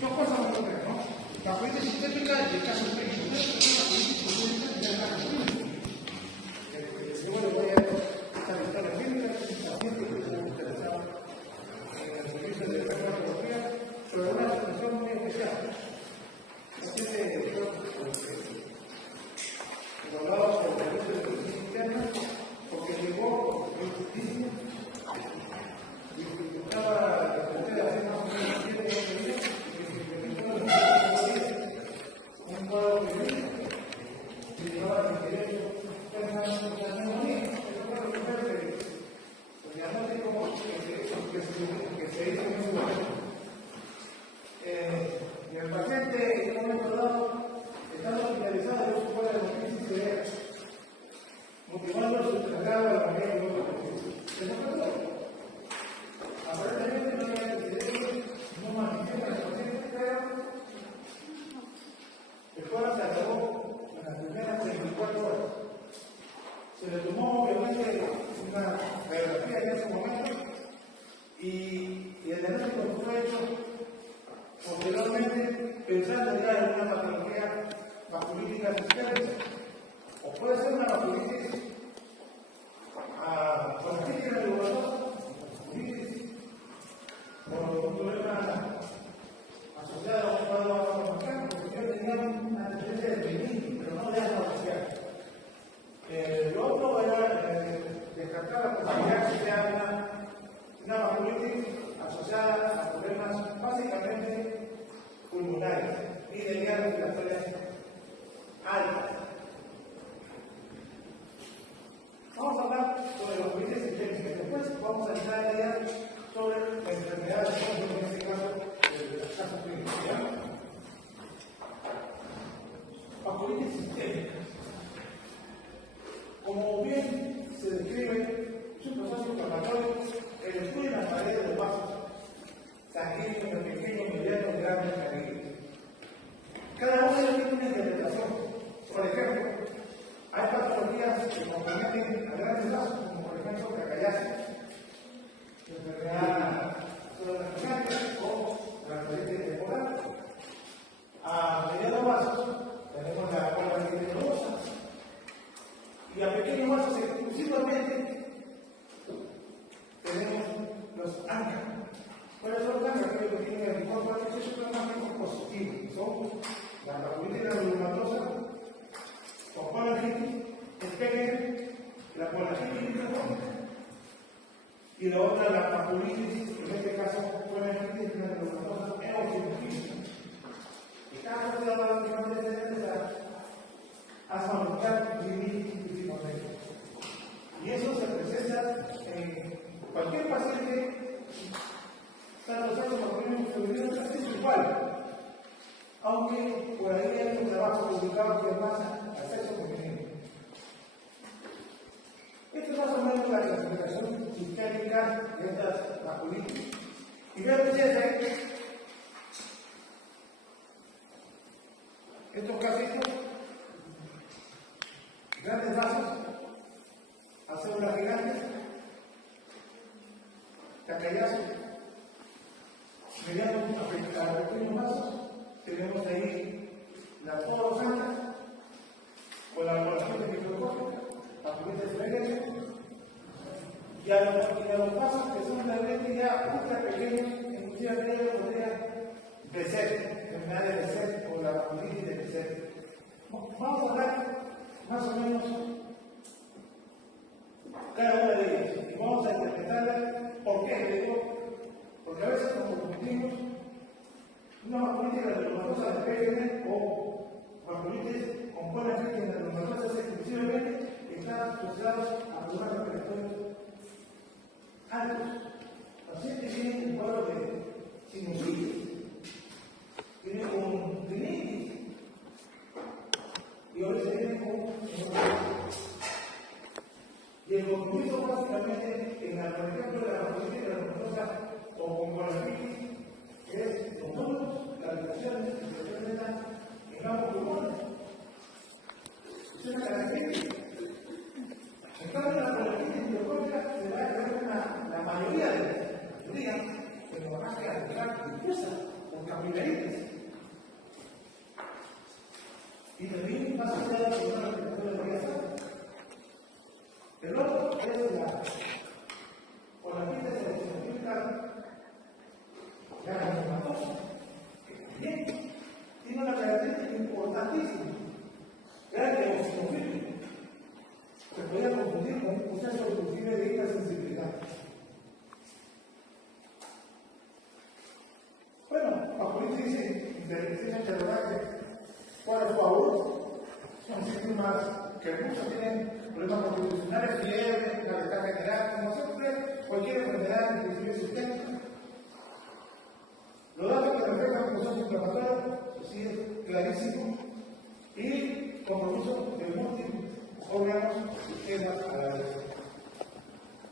Dos cosas vamos a ver, ¿no? La fuente sintética y el caso experimental. La fuente sintética y el caso experimental. Luego le voy a esta historia química, un paciente que estuvo interesado en el servicio de farmacología sobre una situación muy especial. Paciente que hablaba sobre el uso de la interna porque llegó muy difícil y dificultaba la posibilidad de hacer más o menos 7 días y se implementó en los 5 días un cuadro de vida y llevaba al derecho pensando en la neumonía. Eso fue lo primero que diagnóstico que se hizo en ese momento. Y el paciente en un momento dado estaba hospitalizado y no puede crisis severa, motivando su traslado a la manera de nuevo. ¿Se nos pasó? Aparentemente no había antecedentes, no manifiesta el paciente, pero el cuadro se acabó en las primeras 24 horas. Se le tomó obviamente una radiografía en ese momento y el diagnóstico fue hecho posteriormente pensando ya en una patología vasculítica sistémica, o puede ser una vasculitis colitis radiovenosa, con un problema asociado a un cuadro vascular, porque yo tenía una tendencia de benigno, pero no de asma bronquial. Lo otro era descartar la posibilidad que sea una vasculitis asociada a problemas básicamente pulmonares y de vías respiratorias altas. Vamos a hablar sobre los vasculitis sistémicas. Después vamos a entrar ya sobre la enfermedad de fondo, en este caso, de las casas clínicas. Vasculitis sistémica. Como bien se describe, es un proceso inflamatorio que destruye las paredes de los vasos sanguíneos de pequeños, medianos, grandes calibres. Cada uno de ellos tiene una interpretación. Por ejemplo, hay patologías que comprometen a grandes vasos, como por ejemplo Takayama, enfermedad pseudorenal o la colitis temporal. A medianos vasos tenemos la colitis nodosa y a pequeños vasos exclusivamente tenemos los ANCA. ¿Cuáles son los ANCA? Aquellos que tienen el cuerpo antiinflamatorio positivo, son la vasculitis granulomatosas, con colangitis, Specker, la colangitis microcónica, y la otra, la vasculitis, en este caso, colangitis granulomatosa eosinofilia. Y cada cosa de la vasculitis asma bronquial, rinitis y psicosis. Y eso se presenta en cualquier paciente, está usando vasculitis femenina, es igual. Aunque por ahí hay un trabajo publicado que pasa al sexo femenino. Esta es más o menos la clasificación sistémica de estas vasculitis. Y vean ustedes estos casitos, grandes vasos, células gigantes, Takayasu, medianos a pequeños vasos. Tenemos ahí la porosana con la coloración microscópica, la vasculitis Specker, y a los vasos que son realmente ya ultra pequeños, inclusive aquellos que podrían crecer, enfermedades de Behçet o la vasculitis de Behçet. Vamos a hablar más o menos cada una de ellas y vamos a interpretarla. ¿Por qué? Porque a veces como confundimos una vasculitis granulomatosa de PGN o vasculitis con colangitis granulomatosas exclusivamente están asociados a problemas respiratorios altos. Pacientes tienen un cuadro de sinusitis, tienen con rinitis y ahora se tienen con y el compromiso básicamente en la, por ejemplo, de la vasculitis granulomatosa o con colangitis es los nódulos, las habitaciones que se presentan en ambos pulmones. Es una característica. En cambio, la colangitis microscópica se va a ver la mayoría de las teorías, pero más que arreglar difusa. fibreitis. Y también más allá de la primera que puede realizar. El otro es la colangitis eosinofílica granulomatosa, que también tiene una característica importantísima, gran eosinofílica. Se podría confundir con un proceso inclusive de hipersensibilidad. Bueno, Papoliti dice, inteligencia cerebral, ¿cuál es su abuso? Son síntomas que muchos tienen problemas constitucionales, fiebre, malestar general, como siempre, cualquier enfermedad, inclusive sistémica. Los datos que reflejan el proceso inflamatorio, sí es clarísimo, y compromiso de múltiples órganos, sistemas a la vez.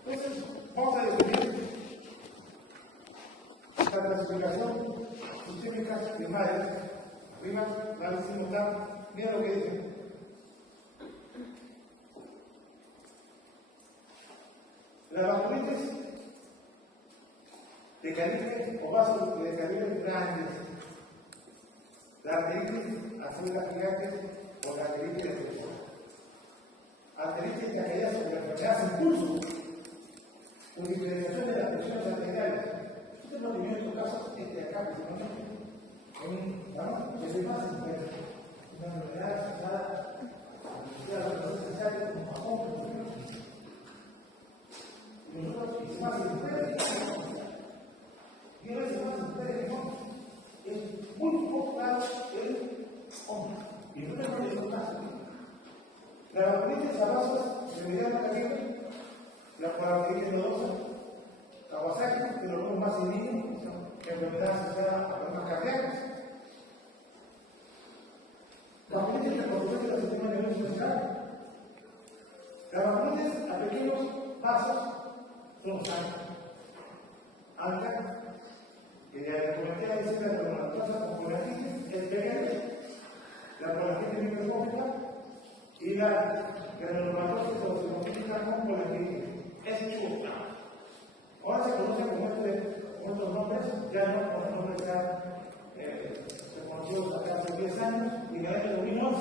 Entonces, vamos a definir la clasificación sistémica primaria. Arriba, la decimos acá, mira lo que dice. La vasculitis de calibre o vasos de calibre grandes, la arteritis agudas gigantes o la arteritis de presión. Arteritis de aquellas enfermedades sin pulso, con diferenciación de las presiones arteriales. Usted no tiene en tu caso este acá, principalmente. ¿No? Es más una enfermedad asociada a la presión arterial como bajón. Nosotros es más ustedes, y a veces más ustedes no. Es muy poco claro el hombre. Y nosotros no le hicimos caso. La vasculitis a vasos de mediano calibre, la pararteritis nodosa, Kawasaki, que lo vemos más en niños, enfermedad asociada a problemas cardíacos. La vasculitis que produce el sistema nervioso central. La vasculitis a pequeños vasos son alta, que ya comenté la visita de la plaza con colangitis, es pequeña, la colangitis microscópica y la granulomatosis eosinofílica con colangitis. Es chupa. Ahora se conoce como otros nombres, ya no con los nombres se conoció hasta hace 10 años, y en el año 2011,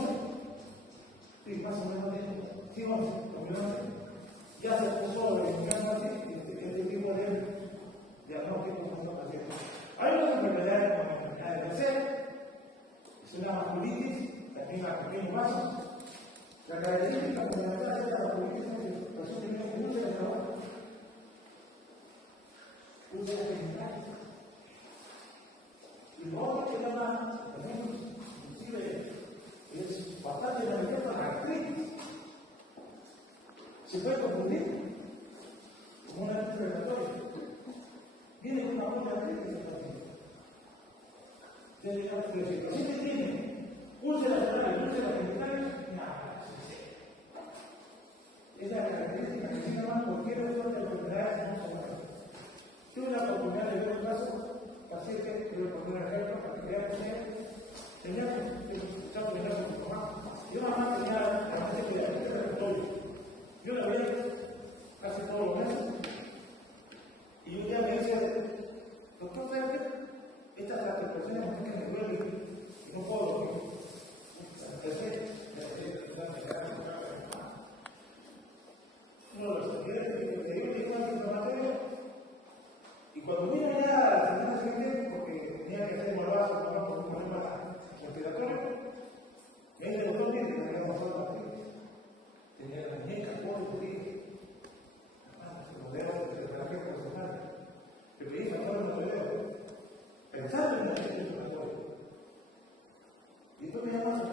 sí, más o menos, sí, 2011, ya se puso este tipo de diagnóstico con los pacientes. Hay una enfermedad como la enfermedad de Mercer, es una vasculitis, también a pequeños vasos. La característica fundamental de la vasculitis es que los pacientes tienen úlceras de trabajo, úlceras genitales. Y lo otro que llama, también, inclusive, es bastante manifiesto la artritis. Se puede confundir como una artritis respiratoria. Viene con una buena artritis. Pero si el paciente tiene úlceras renales y úlceras genitales, nada. Es la característica que se llama cualquier otra enfermedad no somática. Tuve la oportunidad de ver un caso, paciente que lo ponía en ejemplo para que vean que tenía que escuchar primero con su mamá. Yo mamá tenía la paciente de artritis respiratoria. Yo la veía casi todos los meses. Y un día me dice, doctor, ¿sabes qué? Estas son las expresiones que me duelen y no puedo dormir. Uno de los estudiantes que yo llegó al inflamatorio y cuando vine allá a la semana siguiente, porque tenía que hacer mordazo por un problema respiratorio, me dice, doctor, que me había pasado la artritis. Tenía la muñeca, por día. Los dedos de terapia personal. Le pedí favor a los dedos. Pensando en la artritis inflamatoria. Y esto me llama a su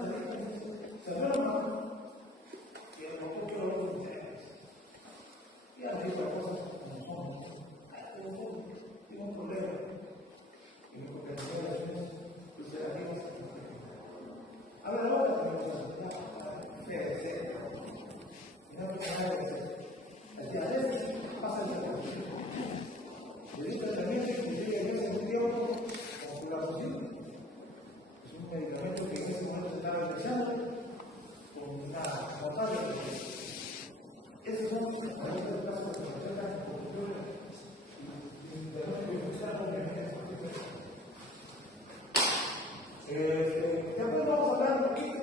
Después vamos a hablar un poquito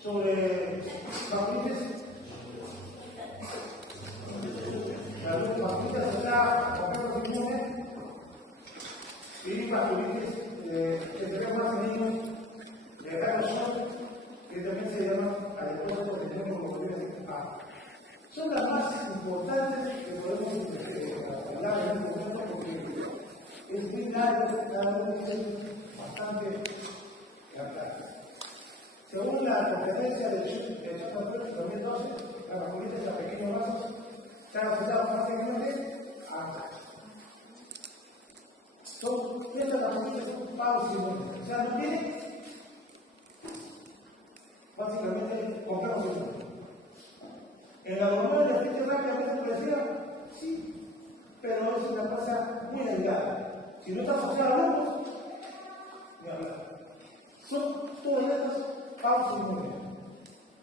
sobre familias. La familia está con inmunes y vasculitis que tenemos niños de gran shock, que también se llaman adeptos de hemoglobina A. Son las más importantes que podemos hablar en este momento porque es muy largo, cada uno es bastante grande. Según la conferencia de Chatsworth 2012, la vasculitis a pequeños vasos está asociada fácilmente a estas vasculitis son pausimonía. O sea, no tiene básicamente compramos el mundo. ¿En la hormona de efecto rápidamente progresiva? Sí, pero es una cosa muy aislada. Si no está asociada a lupus, ni hablar. Son todas estas pausimonía.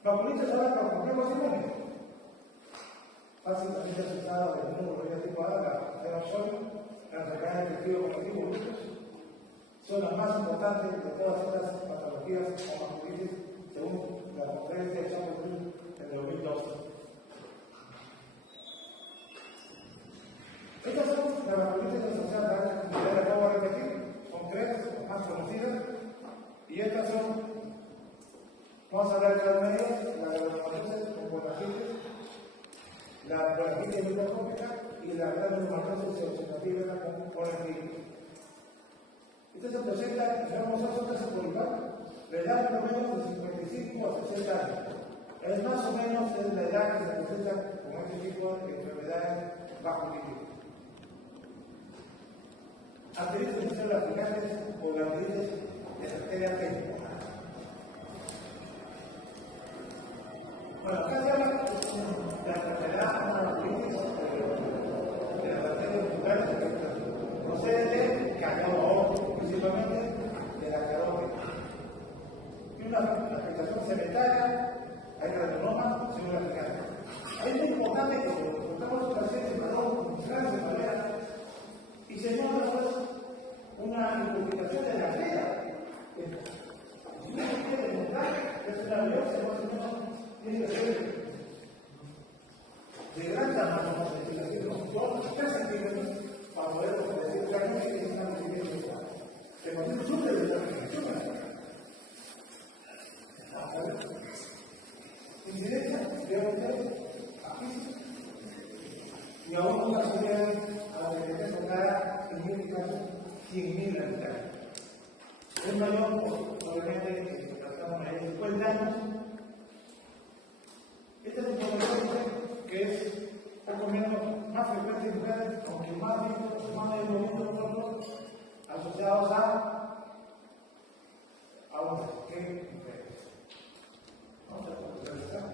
Vasculitis ahora para compramos inmunes. Básicamente asociada al hemoglobina tipo A, la hemoglobina, la enfermedad del tejido conectivo lupus, son las más importantes de todas estas patologías o vasculitis según la conferencia de Chatsworth en el 2012. Estas son las vasculitis asociadas, ya las acabo de repetir, son tres, las más conocidas, y estas son, vamos a hablar de las medidas, la de los pacientes con bronquitis, la bronquitis microscópica y la granulomatosis oxidativa con bronquitis. Este se presenta, digamos, nosotros por igual, la edad por lo menos de 55 a 60 años. Es más o menos la edad que se presenta con este tipo de enfermedades vasculitis. Arteritis muscular africanas o arteritis de arteria técnica. Bueno, acá se habla de la enfermedad vasculitis de las arterias musculares afectadas. Procede de cardiólogo, principalmente de la carótida. Tiene una afectación cemental, hay granuloma, según la africana. Ahí es muy importante que encontramos los pacientes con grandes enfermedades y se nota una intoxicación de la arteria. Si uno quiere demostrar que es una biopsia, más o menos tiene que ser de gran tamaño, más o menos, 2 3 centímetros, para poder decir claramente que es una movimiento. Se contiene súper de la afectación. Incidencia de usted aquí. Y aún una sociedad a la que se tocara en este caso 100.000 habitantes. Es mayor, obviamente, que tratamos ahí 50 años. Esta es una población que es poco menos más frecuente en mujeres, aunque más movimientos asociados a hombres que mujeres. Vamos a revisar.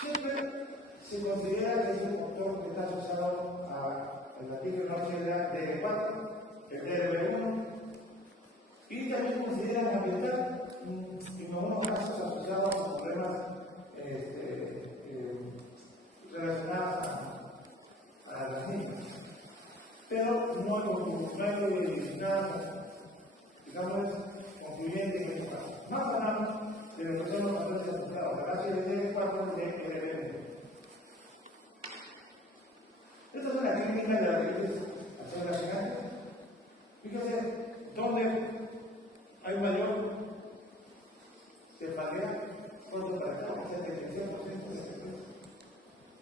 Siempre se considera que es un factor que está asociado a la tigreoxididad de D4, el DRB1, y también consideran ambiental en algunos casos asociados a problemas relacionados a las niñas. Pero no hay nada, digamos, concluyente en este caso. Más hablamos de lo que son los factores asociados a la HDD4 de LBM. Esta es una clínica de la arteritis nacional. Fíjense dónde hay mayor cefalea, fuerte para acá, 75%,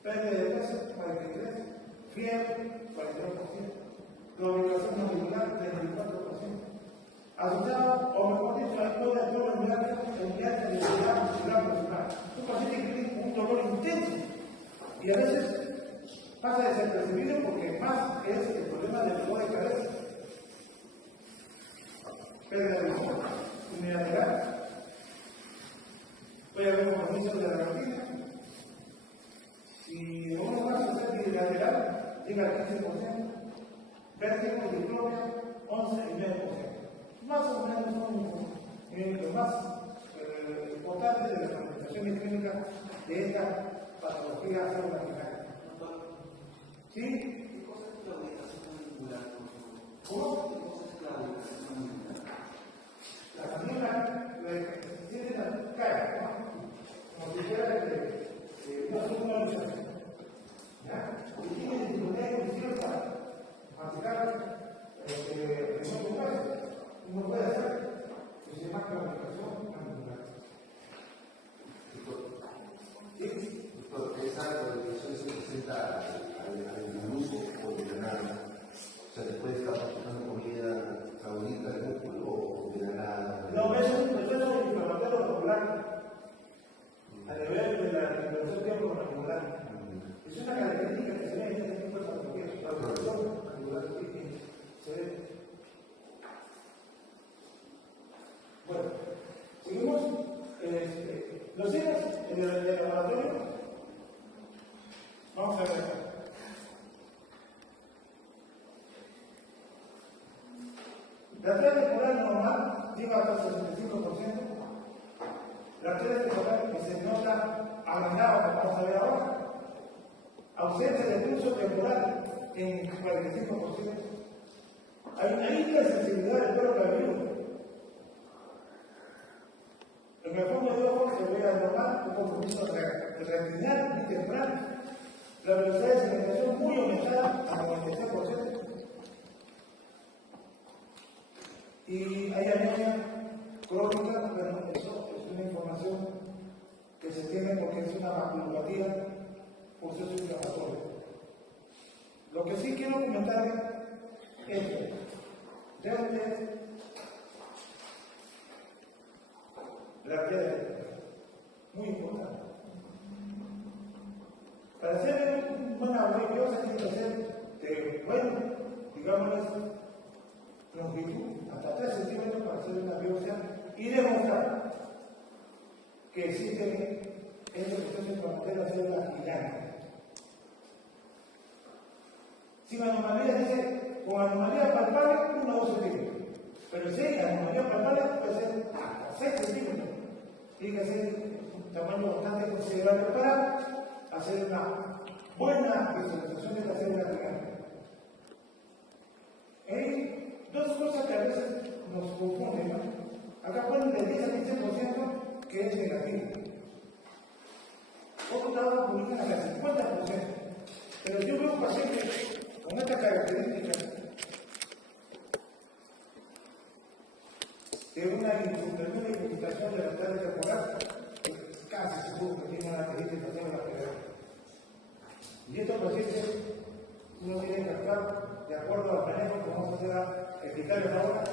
pérdida de peso, 43%, fiebre, 42%, globulación molecular, 34%. Asociado, o mejor dicho, hay toda la unidad de necesidad muscular personal. Un paciente que tiene un dolor intenso y a veces pasa desapercibido porque más es el problema del dolor de cabeza. Pérdida de visión unilateral. Puede haber un compromiso de la retina. Si en unos casos es bilateral, llega al 15%. Vértigo y diplopia, 11,5%. Más o menos son los más importantes de las manifestaciones clínicas de esta patología cerebral. ¿Sí? ¿Qué cosa es claudicación mandibular? ¿Cómo? ¿Qué cosa es claudicación mandibular? uno puede hacer, que se llama planificación angular. Doctor, esa planificación se presenta al uso cotidiano. O sea, después de estar buscando comida favorita del músculo o de la nada. No, es un proceso inflamatorio popular a nivel de la recuperación biomolcular. Es una característica que se ve en este tipo de patologías. La recuperación angular se ve. Bueno, seguimos. Los cielos en el laboratorio. Vamos a ver acá. La arteria temporal normal llega hasta el 65%. La arteria temporal que se nota agrandada, como vamos a ver ahora, ausencia de pulso temporal en 45%. Hay una sensibilidad del cuero cabelludo. En el fondo de ojo se ve anormal, un compromiso retinal y temporal. La velocidad de sedimentación muy aumentada a 96%. Y hay anemia crónica, bueno, eso es una información que se tiene porque es una maculopatía por proceso inflamatorio. Lo que sí quiero comentar es que realmente la arteria muy importante. Para hacer una biopsia tiene que ser bueno, digámoslo, longitud hasta 3 centímetros para hacer una biopsia y demostrar que existe este proceso inflamatorio de célula gigante. Sin anomalía, dice, con anomalía palpable 1 o 2 centímetros. Pero si hay anomalía palpable, puede ser hasta 6 centímetros. Tiene que ser un tamaño bastante considerable para hacer una buena visualización de esta célula gigante. Hay dos cosas que a veces nos confunden, ¿no? Acá ponen de 10 a 15% que es negativo. Otros trabajos publican hasta 50%. Pero yo veo pacientes con estas características de una infiltración de la arteria temporal, casi seguro que tiene una característica de la arteria. Y estos pacientes uno tiene que actuar de acuerdo al manejo que vamos a hacer explicarles ahora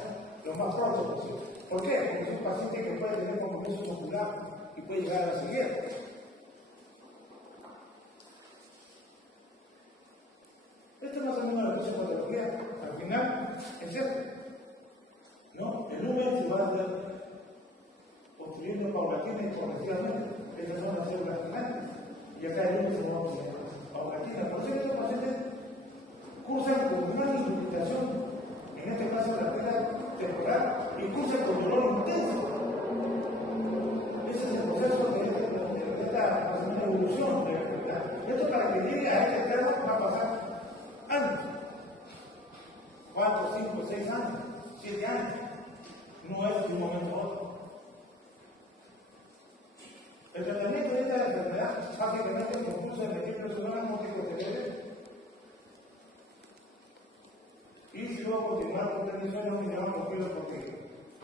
lo más pronto posible. ¿Por qué? Porque es un paciente que puede tener compromiso muscular y puede llegar a la siguiente. Esto no es una patología, al final es esto. ¿No? El número se va a construyendo paulatina y progresivamente. Estas son las células gigantes. Y acá el número se va a obtener paulatina. Por cierto, estos pacientes cursan con una infiltración, en este caso la arteria temporal, y cursan con dolor intenso. Ese es el proceso de esta evolución de la enfermedad. Esto para que llegue a este estado va a pasar años. 4, 5, 6 años, 7 años. No es de un momento a otro. El tratamiento de esta enfermedad básicamente es concurso de medir personas corticosteroides y si luego continuar con condiciones que llevan contigo porque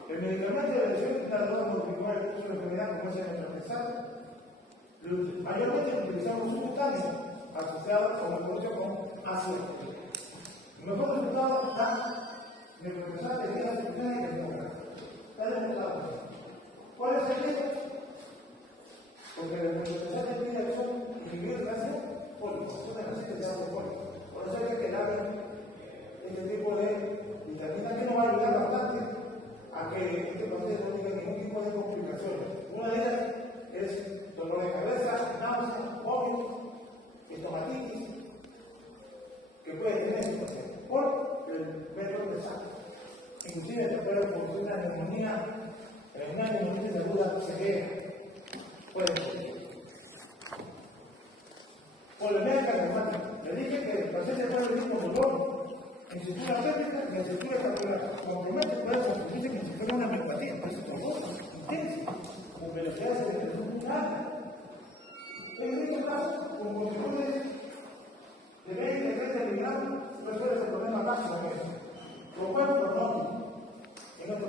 el medicamento de lesión está dado a continuar el curso de la enfermedad como es el metronidazol. Mayormente utilizamos sustancias asociadas con el proceso con ácido. El mejor resultado está metronidazol de vida circunstancia y democrática. Está demostrado. ¿Cuál es el riesgo? Porque el metronidazol de vida son inhibidores de ácido fólico, son agentes de ácido fólico. Por eso hay que darle este tipo de vitamina que nos va a ayudar bastante a que este paciente no tenga ningún tipo de complicaciones. Una de ellas es dolor de cabeza, náusea, vómito, estomatitis, que puede tener este paciente por el método de sangre. Inclusive se puede producir una neumonía aguda severa. Puede ser. Poliomías cardiopática. Le dije que el paciente puede venir con dolor en cintura pélvica y en cintura escapular. Compromete puede constituirse como si fuera una neuropatía, pero es dolor intenso, con velocidades de presión muy alta. En este caso, con condiciones de 20 a 30 miligramos, puede ser el problema máximo que es. Lo cual pronóstico. En otro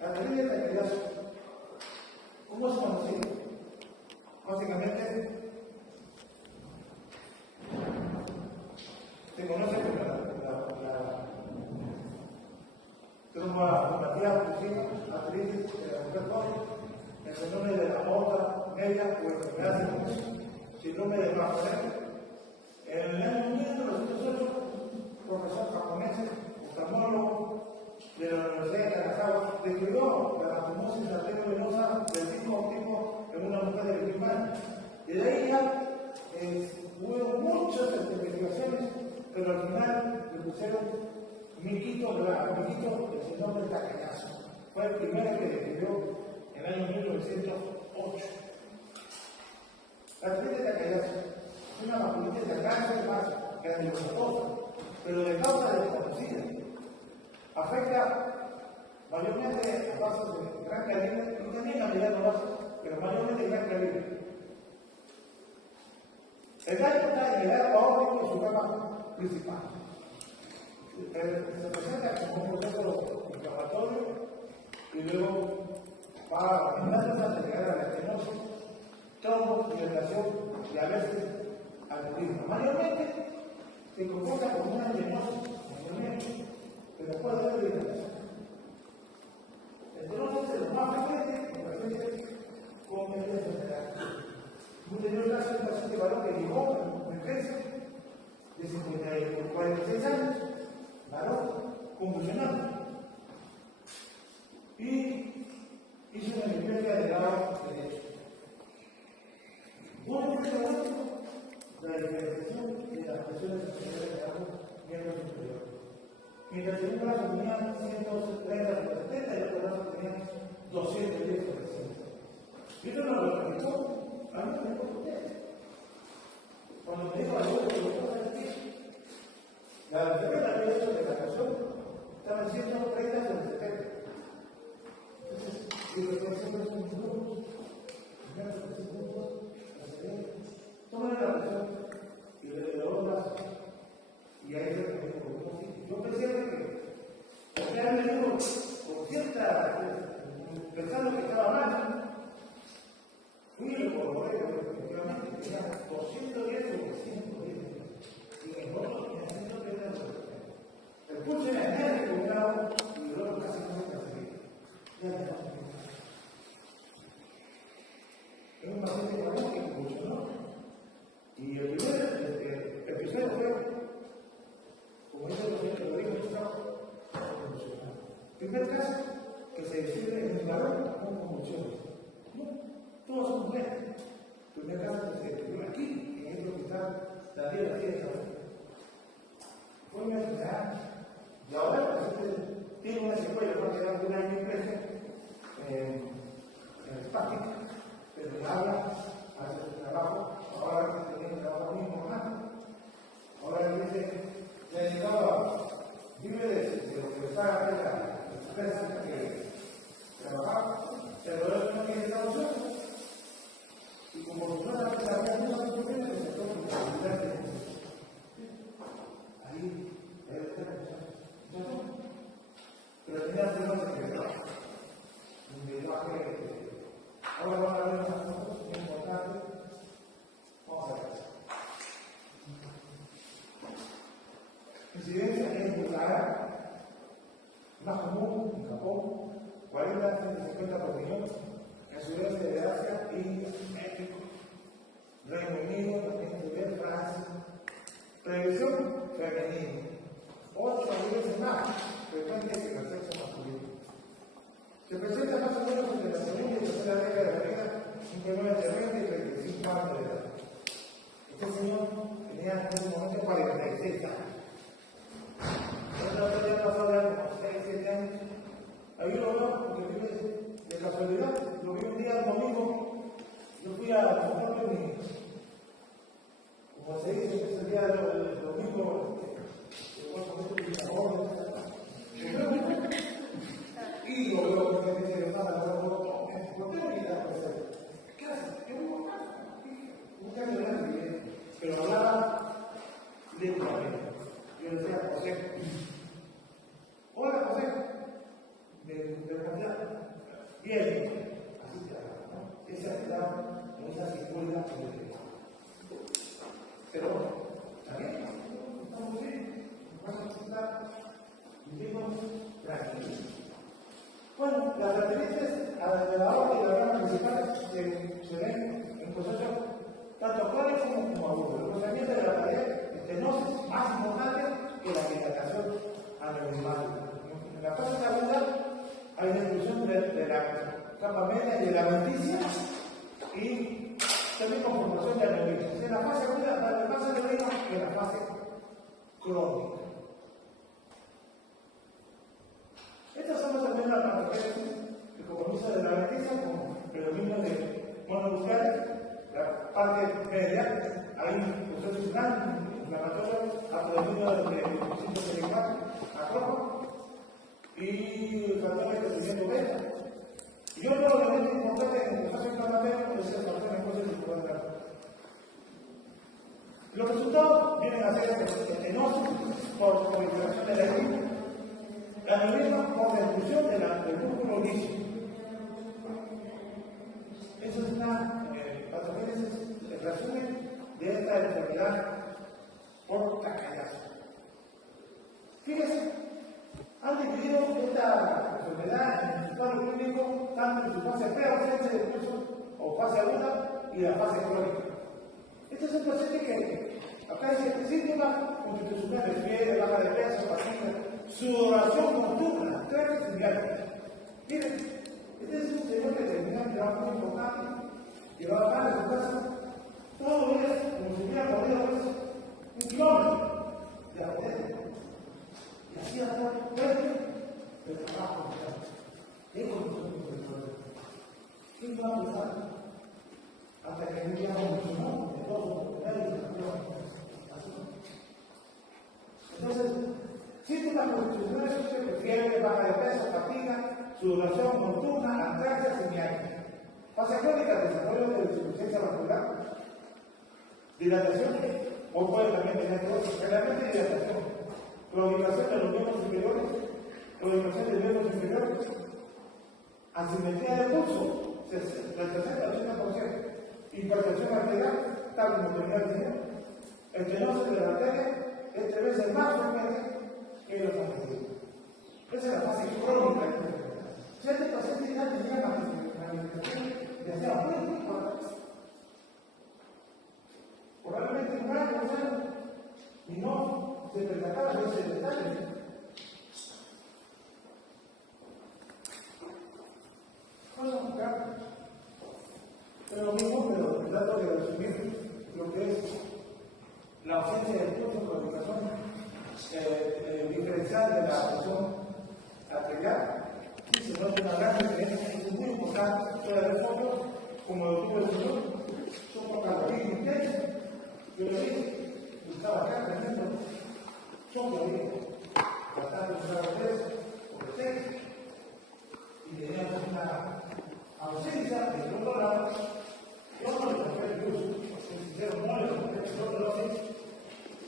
La teoría de taquillazo, ¿cómo es conocido? Básicamente, se conoce como la patía positiva, artritis de la mujer joven, el síndrome de la bota media o enfermedad de Crohn, síndrome de Bardet. En el año 1908, un profesor japonés, oftalmólogo de la Universidad de Kanazawa, descubrió la anastomosis arteriovenosa del mismo tipo en una mujer de 21 años. Y de ahí ya hubo muchas investigaciones, pero al final le pusieron Miquito, el señor del Takellazo. Fue el primero que descubrió en el año 1908. La artritis de Takellazo es una vasculitis de cáncer más granulomatosa, pero de causa desconocida. Afecta mayormente a vasos de gran calibre y también a mediano vaso, pero mayormente de gran calibre. El daño está en el arco aórtico y su rama principal. Se presenta como un proceso inflamatorio y luego va hasta llegar a la estenosis, trombodilatación y a veces al turismo. Mayormente se comporta como una estenosis, pero puede haber dilatación. La estenosis es lo más frecuente en pacientes con esta enfermedad. Un anterior caso de un paciente varón que llegó a emergencia de 46 años, varón, convulsionado, y hizo una hemiplegia del lado derecho. Un efecto único, la diferenciación de las presiones superiores de ambos miembros superiores. Mientras el un brazo tenía 130 sobre 70 y el otro brazo tenía 210 sobre 100. Y eso no lo replicó. A mí me dijo usted. Cuando me dijo algo de lo que la primera vez de la canción estaba en 130 sobre 70. Entonces, si lo que hacemos son minutos, primero 3 segundos, tomen la presión y le doy los brazos. Y ahí se me dijo, yo pensé que ya me dijo, por cierta, pensando que estaba mal. Fui y lo corroboré, porque efectivamente tenía 210 sobre 110. Y en el otro tenía 130 sobre 70. El pulso era enérgico de un lado y el otro casi no se percibía. Ya no se percibía. Es un paciente varón que convulsionó. Y el primer episodio fue, como dice el doctor Rodrigo, estaba convulsionado. El primer caso que se describe en un varón con convulsiones. Todos son mujeres. El primer caso que se describió aquí, en el hospital Daniel García. Fue una enfermedad. Y ahora el paciente tiene una secuela, porque lleva un año y medio en espástica, pero ya habla, hace su trabajo. Ahora que tiene trabajo mismo, ahora dice, se dedicaba, vive de lo que está en la empresa que trabajaba, pero él no tiene trabajo. Y como no la había muchas situaciones, se tocó con la comunidad de ahí, pero tenía problemas de trabajo. Un lenguaje. Ahora van a ver unas cosas muy importantes. Vamos a ver. Incidencia en Bulgaria, más común en Japón, 40 a 150 por millón. En Sudeste de Asia, India, México, Reino Unido, también Francia. Prevención femenina. 8 veces más frecuente que el sexo masculino. Se presenta más o menos entre la segunda y tercera década de la vida, un problema de 20 y 35 años de edad. Este señor tenía en ese momento 46 años. Entonces había pasado ya como 6, 7 años. Ahí lo veo porque vive de casualidad. Lo vi un día domingo. Yo fui a comprarme mi. Como se dice, ese día del domingo. Y lo veo que me dice, no tengo ni idea de hacer. ¿Qué haces? ¿Qué hago? Un cambio de vida. Pero hablaba lentamente. Yo le decía, José. Hola, José. de confianza. Bien, así se haga, ¿no? Esa actividad, esa secuela pero, ¿está bien? Estamos bien, vamos a estar, vivimos tranquilos. Bueno, las características de la obra y la rama principal se ven en procesos tanto actuales como agudos. El procesamiento de la pared estenosa es más importante que la dilatación aneurysmática. En la fase aguda hay una exclusión de la capa media y de la adventicia y también con formación de aneurismas. En la fase aguda, la fase aneurisma y en la fase crónica. Estas son también las patologías de compromiso de la adventicia con predominio de mononucleares. La parte media, hay un proceso inflamatorio a predominio de linfocitos cerebrales, acrófagos y factores de crecimiento beta. Y otro elemento importante en el proceso inflamatorio es el factor necrosis circular. Los resultados vienen a ser estenosis por proliferación de la herida, la aneurisma por destrucción del músculo liso. Eso es una patogénesis, el resumen de esta enfermedad por cacayazo. Fíjense, han dividido esta enfermedad en su cuadro clínico tanto en su fase preausencia de pulso o fase aguda y la fase crónica. Este es un paciente que acá dice síntomas constitucionales, fiebre, baja de peso, fatiga, sudoración nocturna, estrés y diálisis. Miren, este es un señor que tenía un trabajo muy importante, llevaba pan en su casa, todos los días, como si hubiera corrido un kilómetro de la bodega. Y hacía todo fuerte el trabajo. ¿Qué condiciones de problema? ¿Quién va a pensar? Hasta que un día evolucionó de todo, de la entonces, síntomas constitucionales son fiebre, baja de peso, fatiga, sudoración nocturna, antraxia, semialgia. Fase crónica, desarrollo de insuficiencia vascular, dilatación, o puede también tener cosas, generalmente dilatación, proliferación de los miembros inferiores, proliferación de miembros inferiores, asimetría de pulso, del 60 al 80%, hipertensión arterial, tal como tenía el señor, estenosis de la arteria, es 3 veces más frecuente que los anteriores. Esa es la fase crónica de la enfermedad. Si este paciente ya tenía manifestación de hacía muy importante, probablemente un año, 2 años, y no se percataba de ese detalle. Vamos a buscar lo mismo, pero tratando de resumir lo que es la ausencia de pulso por ubicación diferencial de la presión arterial. Y se nota una gran diferencia, es muy importante. Puede haber fotos, como lo tuvo el señor, son por calorías intensos. Yo le dije, estaba acá teniendo son calorías, tratando de usar el peso por el sexo, y teníamos una ausencia del otro lado. Yo no le compré el curso, soy sincero, no le compré el otro lado,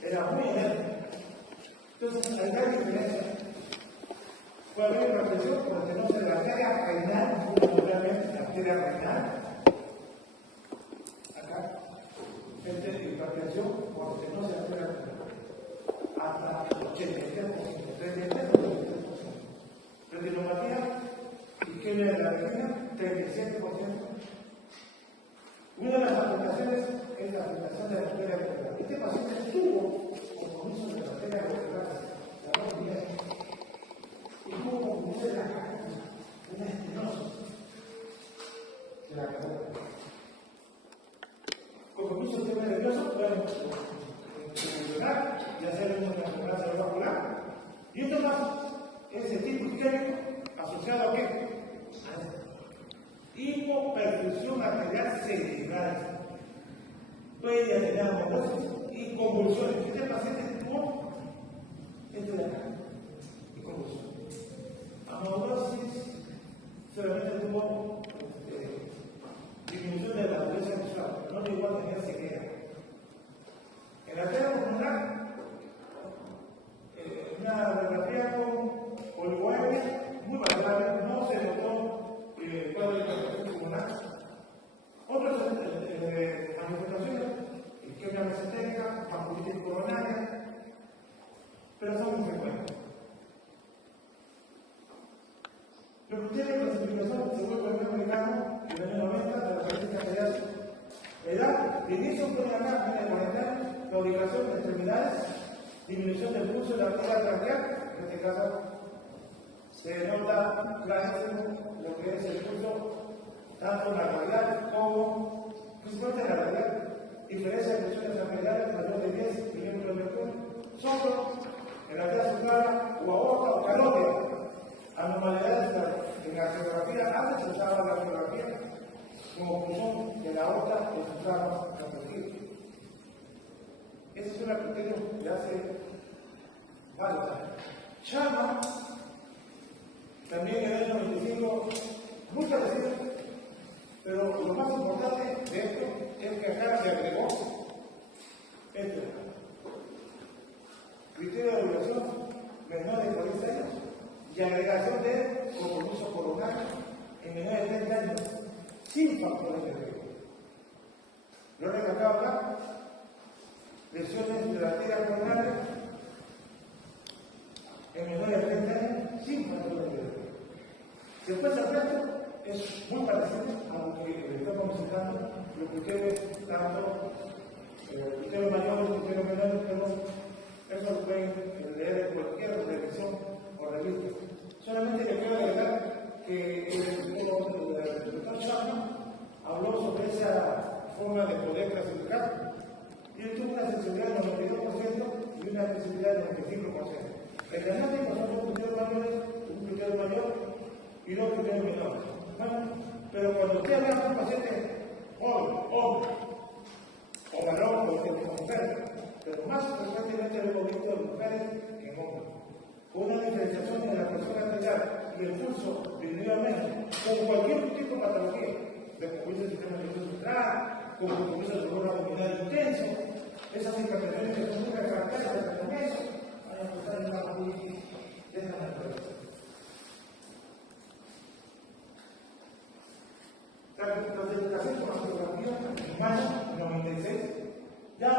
era muy enérgico. Entonces, hay gran diferencia. Puede haber una presión porque no se la arteria renal, fundamentalmente la arteria renal. Acá, hipertensión porque no se la arteria renal. Hasta 83%, 33%. Retinopatía, isquemia de la retina, 37%. Una de las afectaciones es la afectación de la arteria vertebral. Este paciente tuvo compromiso de la arteria vertebral, la rodilla, y tuvo compromiso de la cadera, una estenosis de la cadera. Compromiso del sistema nervioso puede evolucionar y hacer una enfermedad cerebrovascular. Y esto más es el tipo isquémico asociado a qué? Hipoperfusión arterial cerebral. Puede tener amaurosis y convulsiones. Este paciente tuvo esto de acá y convulsiones. Amaurosis solamente tuvo disminución de la dureza visual, no llegó a tener ceguera. En la arteria pulmonar, una radiografía con oligoemia muy variable. civilización se vuelve el americano en el año 90 de la política federal. La edad de inicio fue la carga de cuarentena, fabricación de extremidades, disminución del pulso de la actividad cardíaca, en este caso se nota clarísimo lo que es el pulso, tanto en la radial como, principalmente en la radial, diferencia de presiones arteriales mayor de 10 milímetros de mercurio, solo en la vía suprana o aorta o carótida. Anormalidades en la geografía, antes se usaba la geografía como función de la aorta que se usaba repetir. Ese es un criterio que hace varios años. Chama, también en el año 95, muy parecido, pero lo más importante de esto es que acá se agregó este criterio de duración menor de 40 años y agregación de compromiso coronario en menores de 30 años sin factores de riesgo. Lo he recalcado acá, lesiones de la arteria coronaria en menores de 30 años sin factores de riesgo. Después el resto es muy parecido a lo que estamos citando, los criterios tanto criterios mayores, criterios menores, pero eso lo pueden leer en cualquier revisión o revista. Solamente le quiero agregar que el doctor Chapman habló sobre esa forma de poder clasificar y él tuvo una sensibilidad del 92% y una sensibilidad del 95%. El diagnóstico son dos criterios mayores, un criterio mayor y dos criterios menores. Bueno, pero cuando usted habla con un paciente joven, hombre, o varón, o mujer, pero más frecuentemente lo hemos visto en mujeres que en hombres, con una diferenciación en la presión arterial y el pulso definitivamente, con cualquier tipo de patología, de compromiso del sistema nervioso central, con compromiso del dolor abdominal intenso, esas intervenciones que son muy refractarias del tratamiento, van a empezar en una muy de esa naturaleza. La clasificación con la fotografía en mayo 96 ya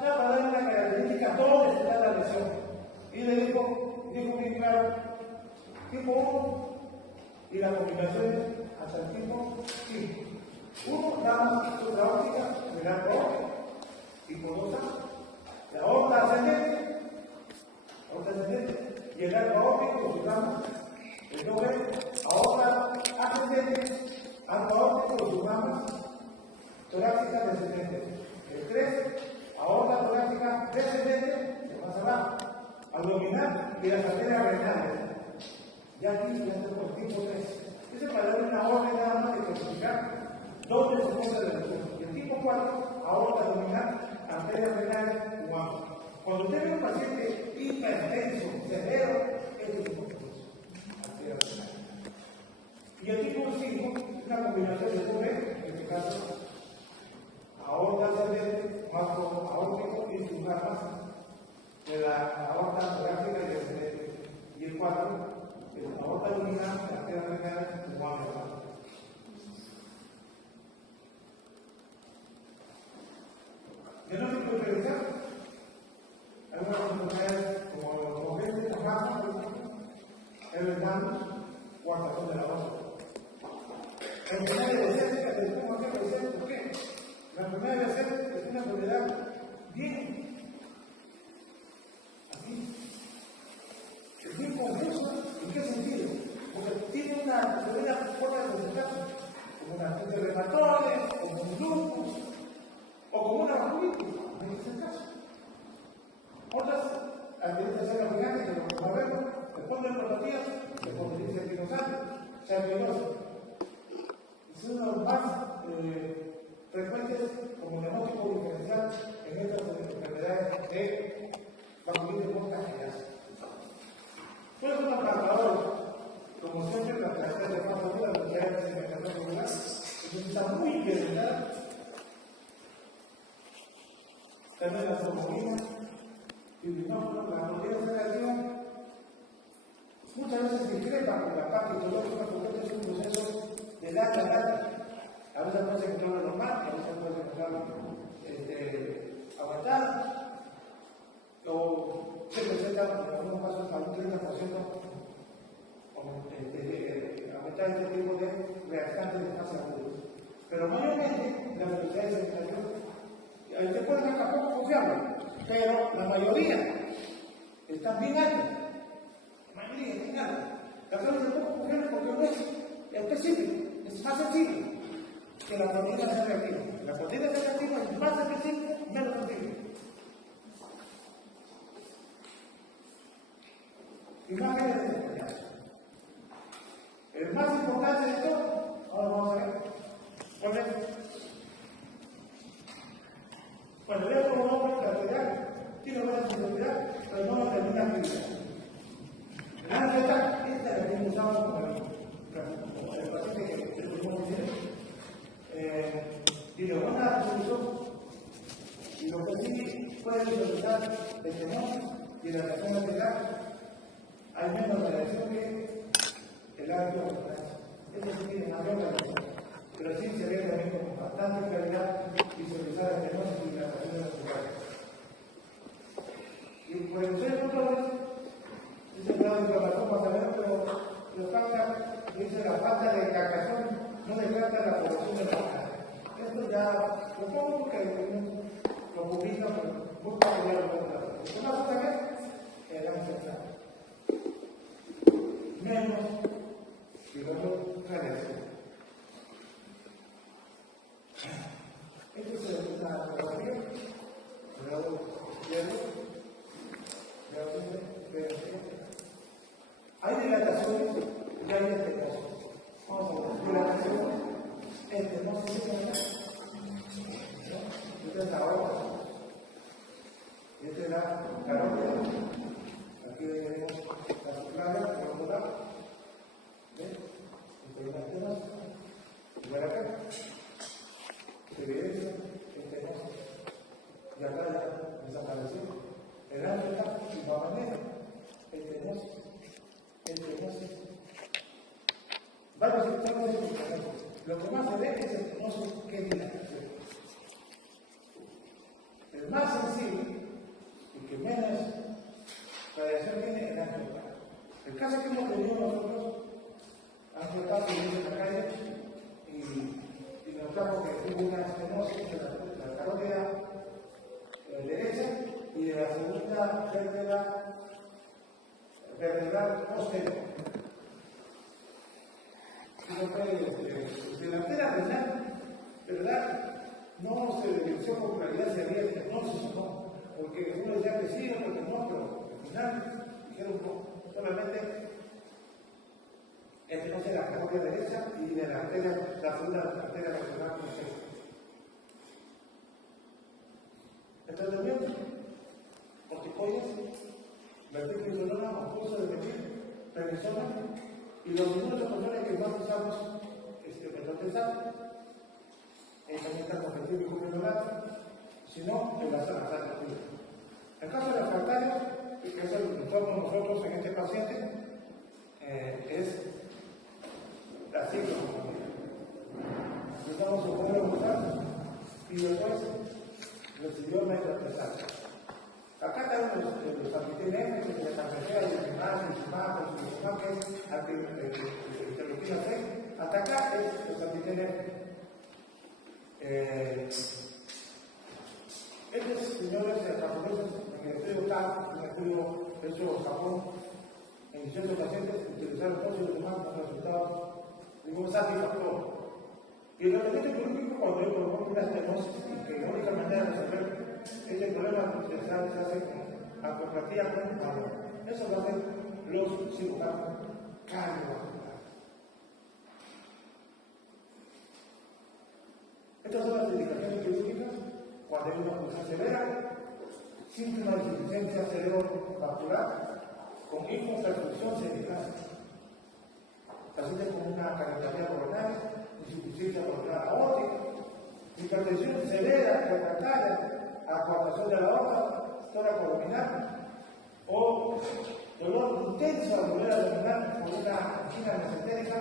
para dar una característica dónde está la lesión. Y le dijo bien claro, tipo 1 y las combinaciones hasta el tipo 5. 1 damos su óptica, el arco óptico, tipo 2 la aorta ascendente, y el arco óptico sumamos el 2B, aorta ascendente, arco óptico sumamos torácica descendente. El 3, aorta torácica descendente, de más abajo, abdominal y las arterias renales. Ya aquí ya está por tipo 3. Ese para dar una orden nada más de clasificar dónde se encuentra la lesión. El tipo 4, aorta abdominal, arterias renales, humanas. Cuando usted ve un paciente hipertenso, severo, este es un arterias renales. Y el tipo 5 es una combinación de V, en este caso, aorta ascendente, marco aórtico y sus ramas de la aorta torácica y descendente. Y el 4, la aorta abdominal, la arteria renal, humana. Diagnóstico diferencial. Algunas enfermedades como los congresos, las masas, el hermanos o actuación de la base. Enfermedades escénicas, les pongo aquí a decir por qué. La enfermedad de ser es una enfermedad bien así. Es bien confusa. ¿En qué sentido? Porque tiene una forma de presentarse como una artritis reumatoide, como un lupus, o como una vasculitis. En ese caso. Otras artritis cerebrales, que lo sabemos, después de neuropatías, después de espinosa, cervilosa. Es uno de los más frecuentes como diagnóstico diferencial en estas enfermedades de vasculitis contagiosas. Puede ser una plantadora, como siempre, la plantadora de más aguda, la que hay en el mercado regular, está muy interesada. También las hormonas, la proteína de calcio, muchas veces discrepa con la parte histológica porque es un proceso de larga edad. A veces puede ser encontrarlo normal, a veces puede encontrarlo aguantado, o se presenta en algunos casos hasta un 30% aumentar este tipo de reactantes de fase agudos. Pero mayormente las velocidades de extracción, ahí se pueden acá poco confiables, pero la mayoría están bien altas. La mayoría están bien altas. Las velocidades de poco confiables porque no es específico, es más sencillo que la proteína sea reactiva. La proteína sea reactiva es más específica, menos sensible. Imágenes de desarrollo. El más importante de esto, ahora vamos a ver. Bueno, veo como nombre lateral, tiene buena sensibilidad, pero no determina actividad. La ansiedad, esta es la que hemos usado como el paciente que tuvimos tiene buena resolución y lo que sí puede visualizar el temor y la reacción lateral. Hay menos radiación que el árbitro de la esto sí tiene mayor radiación, pero sí se ve también con bastante claridad visualizar el tenor y la reacción lateral. Y por el ser motores, dice el grado de inflamación más severo, pero falta, dice la falta de cargación no descarta la población de la cara. Esto ya lo pongo porque lo publica, pero busca que ya lo pueda. ¿Qué pasa también? El ansiedad. Menos y luego radiación. Esto es una fotografía, grado izquierdo, grado hay dilataciones y hay estenosis. Vamos a ver, dilatación, estenosis, esta es la aorta, y esta es la carótida. Aquí tenemos la subclavia, por otro lado. ¿Ven? Esta es la estenosis. Y por acá se evidencia estenosis. Y acá ya desapareció. El ancho está de igual manera. Estenosis. Varios sectores de lo que más se ve es estenosis que es dilatación. El más sencillo y que menos radiación tiene el angioplasma. El caso que hemos tenido nosotros, angioplasma en la calle y notamos que hubo una estenosis de la carótida derecha y de la segunda vértebra vertebral posterior. De la antera renal, de verdad, no se evidenció con claridad si había estenosis o no, porque uno decía que sí, otro que no, pero al final dijeron no, solamente estenosis de la carótida derecha y de la segunda arteria vertebral posterior. El tratamiento, corticoides, vertiquinolona o curso de metil, prednisona y los inmunosupresores que más usamos metotrexato. También está competido y cuprinolonato, si no, el azathioprina. En el caso de las fractarias, que es el que usamos nosotros en este paciente, es la ciclosporina. Usamos su primero usar y después recibió metotrexato. Acá están los antitégenos, que se transferían de el que es anti-interleuquina 6. Hasta acá es los antitégenos. Estos señores japoneses, en el estudio TAP, en el estudio hecho en Japón, en 18 pacientes, utilizaron fósiles humanos como resultados de un satisfactor. Y el tratamiento quirúrgico, cuando yo propongo una estenosis, y que la única manera de resolver este problema se hace con artroplastia con valor. Eso lo hacen los cirujanos cardiovasculares. Estas son las indicaciones quirúrgicas cuando hay una oclusión severa, síntomas de insuficiencia cerebrovascular con hipoperfusión cerebral, pacientes con una cardiopatía coronaria, insuficiencia coronal aórtica, hipertensión severa refractaria a coartación de la aorta, tórax abdominal, o dolor intenso a nivel abdominal por una angina mesentérica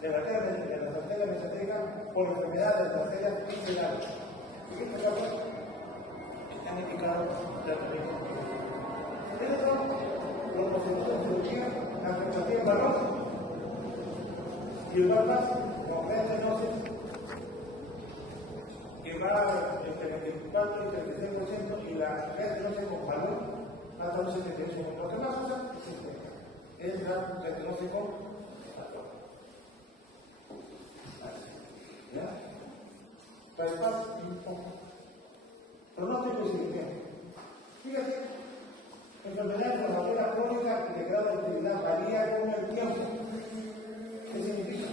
de la arteria mesentérica por enfermedad de las arterias viscerales. ¿Y qué pasa? Están indicados de tratamiento. Estos son los procedimientos de cirugía, angioplastia en valor, Y el bypass, con restenosis, que va entre 24 y 36%, y la restenosis con valor hasta un 78%. Lo que más usa es la restenosis con valor. ¿Ya? Bypass y poco. Pronóstico y cirugía. Fíjate, enfermedad inflamatoria crónica que de grado de actividad varía con el tiempo. ¿Qué significa?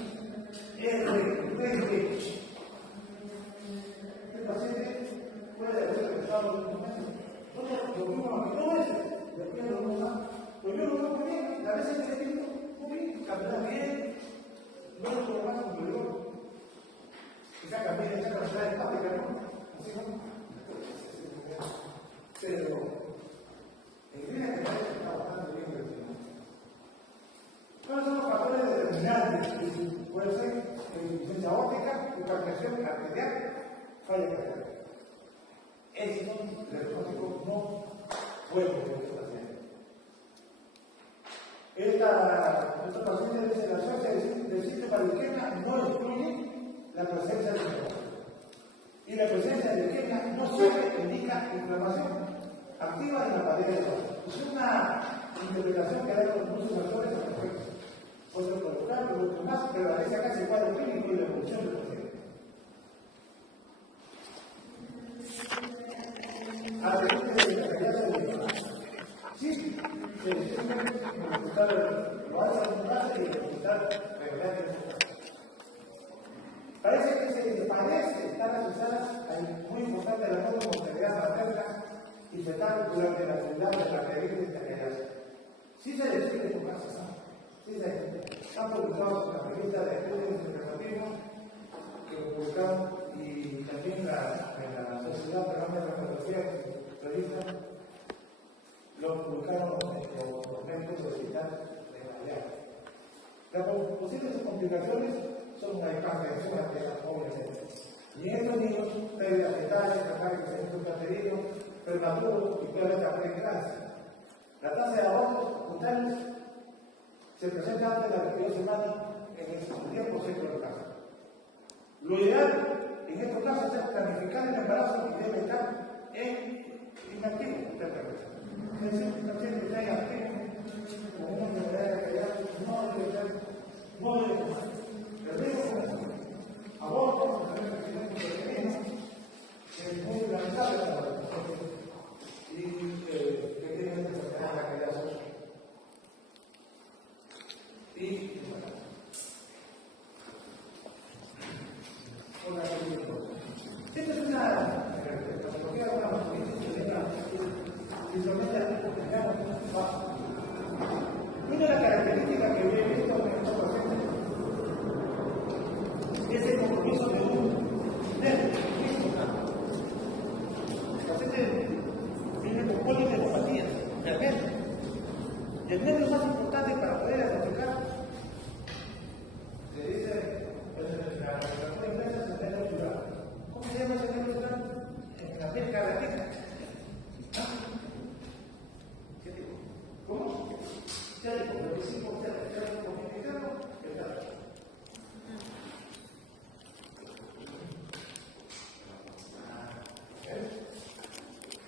El paciente puede haber empezado en un mes. Lo mismo a mí, 2 veces, después de 2 más. Pues yo lo veo muy bien, a veces me digo, muy bien, camina bien, no es lo más complicado. Quizá camina, esa capacidad empática, ¿no? Así no. Pero el día que está bastante bien relacionado. ¿Cuáles son los factores determinantes? Puede ser insuficiencia óptica, hipertensión arterial, falla cardíaca. Esos son diagnósticos no buenos de este paciente. Estos pacientes dicen la ausencia del sistema de isquemia no excluye la presencia de dolor. Y la presencia de isquemia no siempre indica inflamación activa en la pared del vaso. Es una interpretación que da con muchos factores al respecto. Puede colocarlo, lo más, pero a veces acá se cuadra clínico y la evolución del paciente. A veces de la realidad de la sí, lo hace en un caso y el hospital regular en un caso. Parece que estar asociadas a muy importante la mortalidad materna y fetal durante la actividad de la característica que hace. Sí se describe por casos, ¿no? Sí se describe. Están publicados en la revista de estudios de terrorismo que publicaron y también en la Sociedad Peruana de Radiología revista lo publicaron los médicos del hospital de Miami. Las posibles complicaciones son una hipertensión arterial, obviamente. Y en estos niños, pérdidas fetales, ataques de crecimiento intrauterino, prematuro y puede haber preeclampsia. La tasa de abortos cutáneos se presenta antes de la 22 semanas en el 10% de los casos. Lo ideal en estos casos es planificar el embarazo y debe estar inactivo. Es decir, el paciente está inactivo, como una enfermedad de calidad, no debe tomar. El riesgo aborto, es muy lamentable para la persona y que tiene esta enfermedad de la calidad social. Y esta es una patología de una una de las características que yo he visto en estos pacientes es el compromiso de un nervio. El paciente viene con polineuropatías del nervio. Y el nervio más importante para poder identificar se dice en la literatura inglesa es el nervio ocular. ¿Cómo se llama ese nervio ocular? En la piel cardiaca. ¿Qué tipo? ¿Cómo? Térico, lo que hicimos térico comunicado, el térico.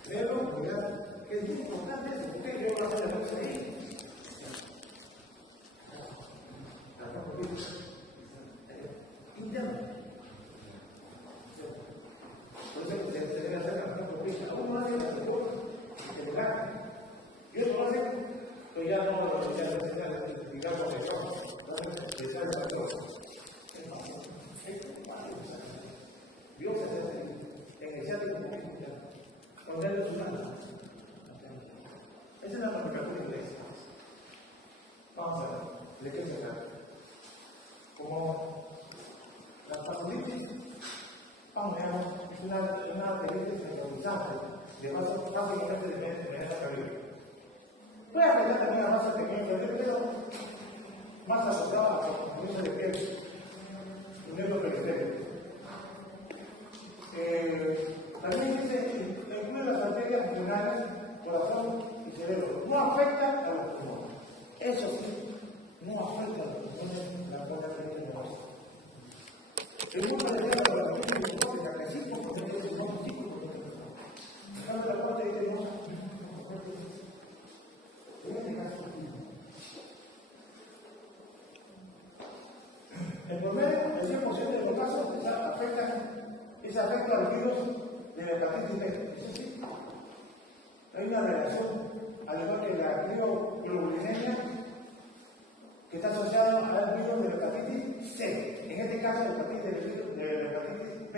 Pero, mirad, que es muy importante eso, porque yo voy a hacer la cosa ahí. Interno. Por eso se debe hacer la propia. Uno hace la segunda, el lugar. Y otro hace, pero ya no necesita digamos de todo. Entonces, sale la cosa. Dios se hace en el cielo con él es humano. Esa es la nomenclatura inglesa. Vamos a ver, ¿de qué se trata? Como la fascitis, vamos a ver, una arteritis neuronizante de vaso básicamente de media cabello. Puede afectar también a vasos pequeños, pero más asociada a la compromiso de piel, un nervio periférico. También dice que incluye las arterias pulmonares, corazón y cerebro. No afecta a los pulmones. Eso sí, no afecta a los pulmones la poca arteria de vaso. El mundo de la población de los acá 5, porque no es un 5. Acá la parte de los en este caso, el promedio, el 100% de los casos afecta a los virus de la hepatitis B. Eso sí, hay una relación, al igual que la crioglobulinemia, que está asociada al virus de la hepatitis C. En este caso, el hepatitis de la hepatitis B,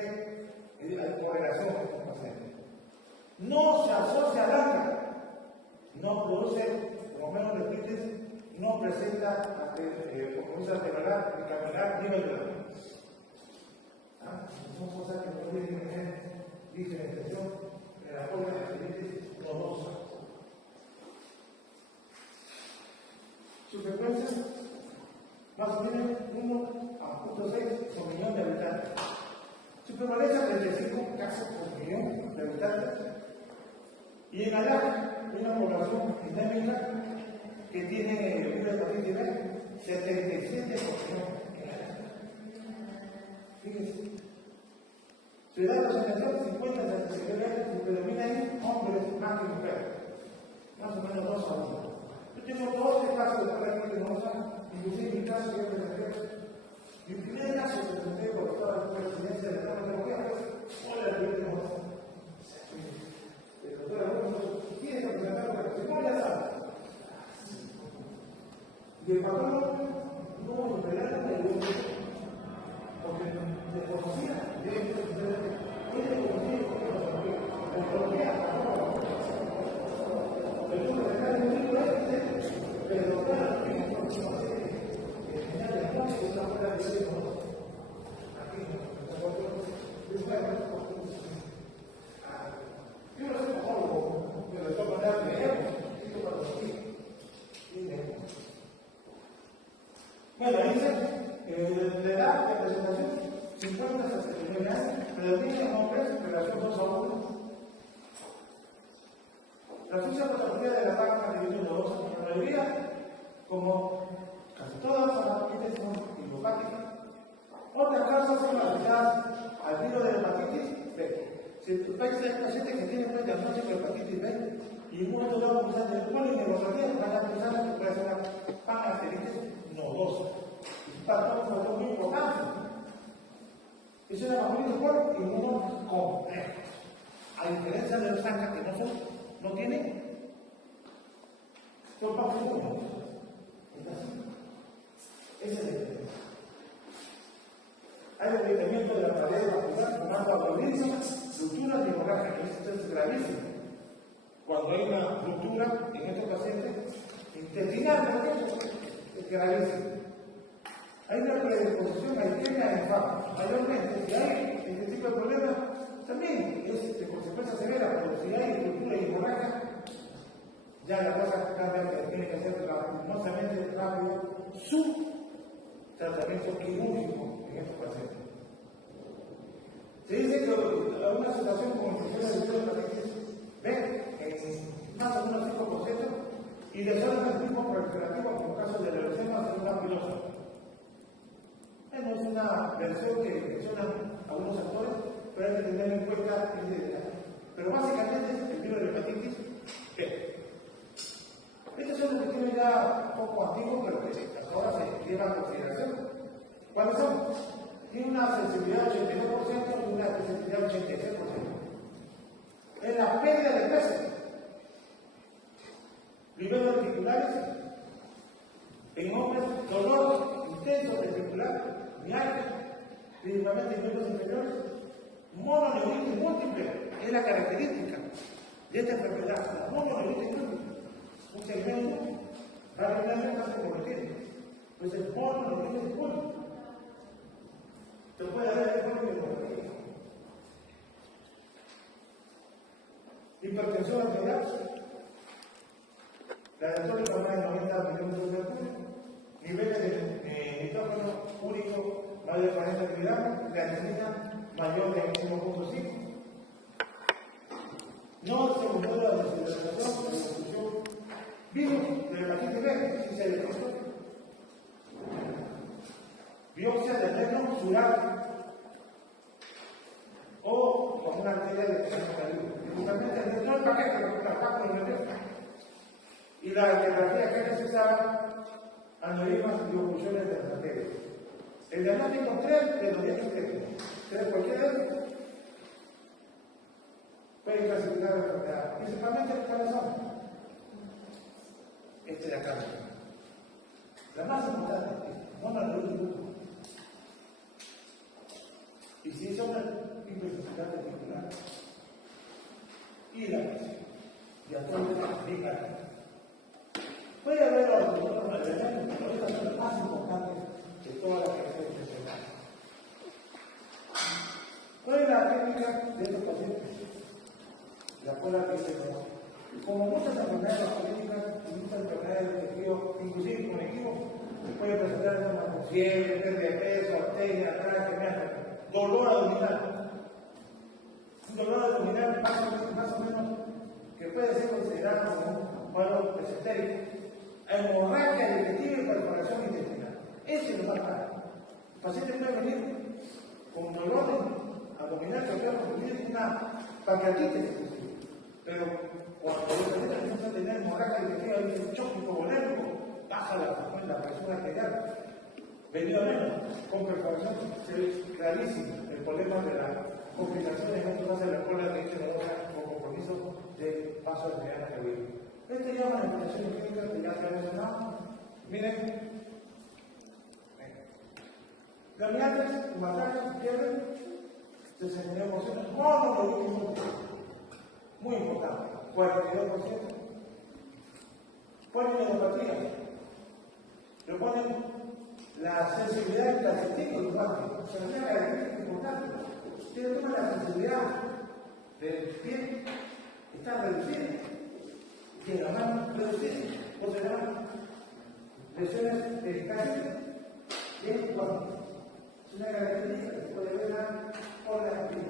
hay correlación con estos pacientes. No se asocia al ANCA, no produce, como menos repites, no presenta compromiso arterial ni caminar nivel de la son cosas que no tienen que tener diferenciación en la forma de arteritis nodosa. Su frecuencia más o menos 1 a 0.6 por millón de habitantes. Su prevalencia 35 casos por millón de habitantes. Y en Alaska, una población endémica que tiene una hepatitis B, 77 por millón. Fíjense. Su edad de asociación 50 a 69 años, y predomina ahí hombres más que mujeres. Más o menos 2 a 1. Yo tengo 12 casos de hepatitis nodosa, inclusive mi caso yo presenté. Mi primer caso que presenté por toda la presidencia de la neurología fue la hepatitis nodosa. El doctor Augusto tiene que presentar porque si no ya sabe. Y el patólogo no operaba de luz, porque desconocía de esto, él desconocía porque no sabía. La oncología, el número de cada individuo es, pero claro, el mismo no hace, el final de la noche es una fuera de luz. Aquí, yo no soy patólogo, pero de todas maneras leemos, esto para los hijos. Bueno, dice, la edad de presentación, 50 a 69 años, predomina hombres en relación 2 a 1. La fisiopatología de la vaca de virus nodosa, en la mayoría, como casi todas las hepatitis son idiopáticas. Otras causas son asociadas al virus de la hepatitis B. Si tu país hay pacientes que tienen un diagnóstico de hepatitis B y en un momento dado pensar en el polineurología, van a pensar que puede ser una panarteritis nodosa. Es un factor muy importante. Es una hepatitis por inmunocomplejo. A diferencia de los ANCA que no tienen, son pocos inmunos. Esa es la diferencia. Hay debilitamiento de la pared vascular, formando abreurismo, rupturas y hemorragia. Esto es gravísimo. Cuando hay una ruptura en estos pacientes intestinal, por ejemplo, es gravísimo. Hay una predisposición a isquemia en fama. Mayormente, si hay este tipo de problemas, también es de consecuencia severa, pero si hay ruptura y hemorragia, ya la cosa cambia, que tiene que ser lastimosamente rápido su tratamiento quirúrgico en estos pacientes. Se dice que una situación como infección de hepatitis B en más o menos 5% y desorden del tipo proliferativo como caso de la leucemia celular pilosa. Es una versión que mencionan algunos actores, pero hay que tener en cuenta el detalle. Pero básicamente es el virus de hepatitis B. Estos son los que tienen ya un poco antiguos, pero que hasta ahora se llevan a consideración. ¿Cuáles son? Tiene una sensibilidad de 82% y una sensibilidad de 86%. Es la pérdida de peso. Niveles articulares en hombres, dolor intenso testicular, mialgia, principalmente en miembros inferiores, mononeuritis múltiple, es la característica de esta enfermedad, la mononeuritis múltiple. Un segmento rápidamente se convertir. Pues el mononeuritis múltiple. Se puede hacer el polineurología. Hipertensión arterial. La diastólica más de 90 milímetros de mercurio. Niveles de nitrógeno úrico mayor de 40 miligramos. Creatinina mayor de 1.5. No se controla la deshidratación, la distribución. Virus de la hepatitis B, si se descontrola. Biopsia del reno sural una arteria de calibre. Principalmente dentro del paquete con la capa de nerviosa. Y la radiografía que es necesaria aneurismas y oclusiones de las arterias. El diagnóstico 3 de los 10 extremos. ¿Ustedes cualquiera de ellos? Pueden clasificar la enfermedad. Principalmente cuáles son. Esta de acá. La más importante, mononeurona. Y si son hipersensibilidad reticular y la presión, y actualmente puede haber otros elementos, pero estas son las más importantes de todas las que se mencionan. ¿Cuál es la técnica de estos pacientes? La cual dice, como muchas enfermedades clínicas y muchas enfermedades del tejido, inclusive conectivos, se puede presentar una fiebre, pérdida de peso, arteria, atrás, dolor abdominal. Un dolor abdominal más o menos que puede ser considerado como un cuadro mesentérico. Hemorragia digestiva y perforación intestinal. Ese es lo más raro. El paciente puede venir con dolor abdominal que puede constituir una pancreatitis, pero cuando el paciente comienza a tener hemorragia digestiva y un choque hipovolérico, baja la presión arterial. Venido a menos, con perforación, es clarísimo el problema de las complicaciones en otros de la cola de leche con compromiso de paso de mediana arterial. Este llama la infección clínica que ya se ha mencionado. Miren, gameates, masajes, fiebre, 69%, mononeurona, muy importante, 42%. Polineuropatía, le ponen la sensibilidad y la sensibilidad, se me llama característica importante. Tiene toda la sensibilidad del pie, está reducida, y en la mano reducida, por se llaman lesiones de cáncer, bien cuando es una característica que se puede ver por la piel.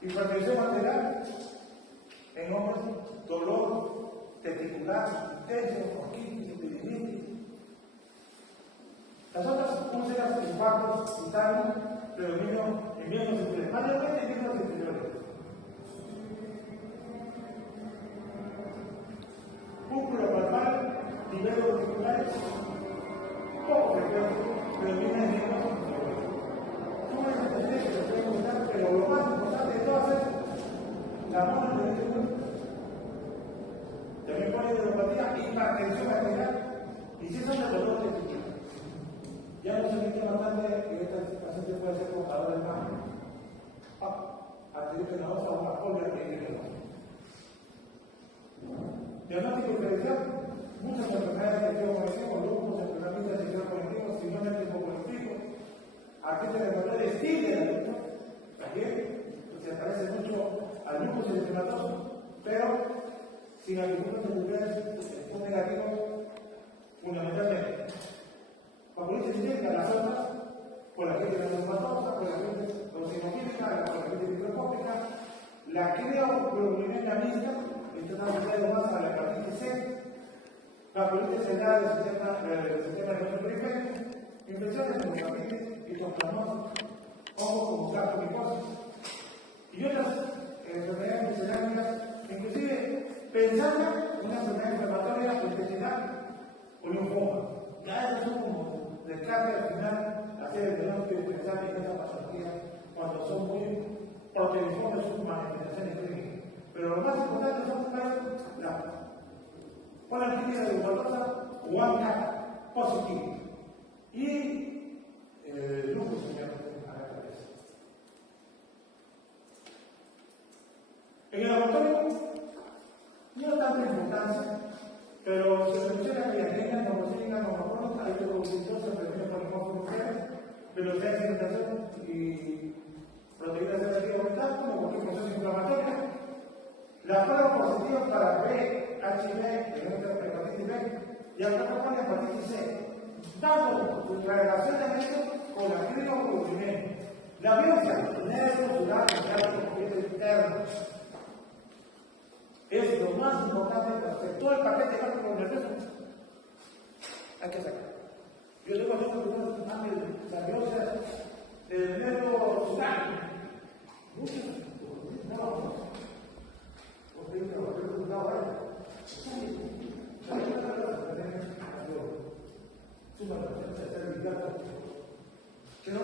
Hipertensión arterial en hombres, dolor testicular, intenso, bronquitis, epididimitis. Las otras úlceras, infartos, titanio, predominio en miembros inferiores, mayormente en miembros inferiores. Púrpura palpar, niveles ventriculares, poco frecuente, predomina en miembros inferiores. Son las especiales que se pueden encontrar, pero lo más importante de todas es la mononeurona. También polineuropatía y hipertensión arterial. Y si son de dolor testicular. Ya no se emite bastante que este paciente puede ser portador del mal. Arteritis venosa o una poliarteritis venosa. Diagnóstico diferencial. Muchas enfermedades de tejido conectivo, lupus, enfermedades de tejido conectivo, síndrome tipo conectivo, artritis reumatoide, estilo, también se parece mucho al lupus eritematoso, pero sin algunos de son negativos fundamentalmente. Favoritas directas las otras, por la gente reumatosa, por la gente eosinofílica, por la gente microscópica, la crioglobulinema mixta, que está asociada más a la hepatitis C, la colitis celular del sistema nervioso periférico, infecciones como hepatitis y toxoplasmosis, hongos como captomicosis, y otras enfermedades misceláneas, inclusive pensando en una enfermedad inflamatoria intestinal o linfoma. Ya eso son como descarga al final hacer el diagnóstico diferencial en esa patología cuando son muy proteiniformes sus manifestaciones clínicas. Pero lo más importante son la polarquitis reumatosa o ANCA positivo y el lupus a la cabeza. En el laboratorio no tanta importancia, pero se menciona que las líneas monocílicas monocrónicas, hay otros distintos, se prefieren polimorfos nucleares, velocidad de sedimentación y proteínas de tejido mental, como cualquier proceso inflamatorio. La prueba positiva para B, HIV, hepatitis B, y acá propone hepatitis C, dando la relación de esto con la crioglobulinema. La biopsia neuromuscular interno es lo más importante para hacer todo el paquete gastro nervioso. Hay que sacar. Yo tengo aquí la diosa del medio Sudán. Muchos, no, porque yo creo que no ahora. Pero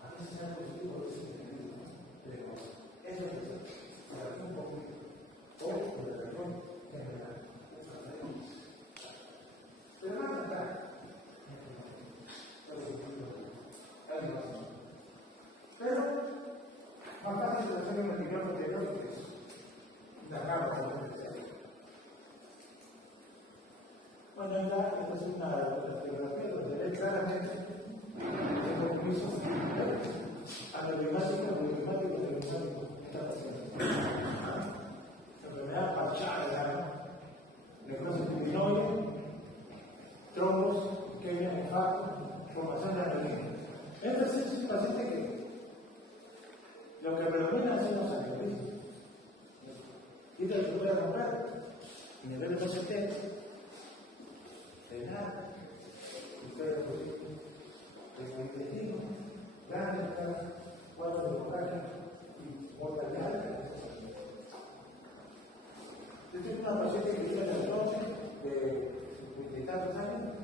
a veces se ha conseguido pero eso es un poquito. O de perdón general. Pero van a estar. Pero más fácil de hacer una opinión anterior que es la cama de la bueno, esta es una radiografía donde ve claramente el compromiso a lo climático, está pasando. Enfermedad parchada, necrosis pulmonar, trombos, isquemia, infarto, formación de anemia. Este es un paciente que lo que predomina es los aneurismas. Quita el que pueda comprar, nivel de OCT, de nada. Ustedes el intestino, grande, cuadro de bocaja y mortalidad. Esta es una paciente que tiene el bronce de 20 y tantos años.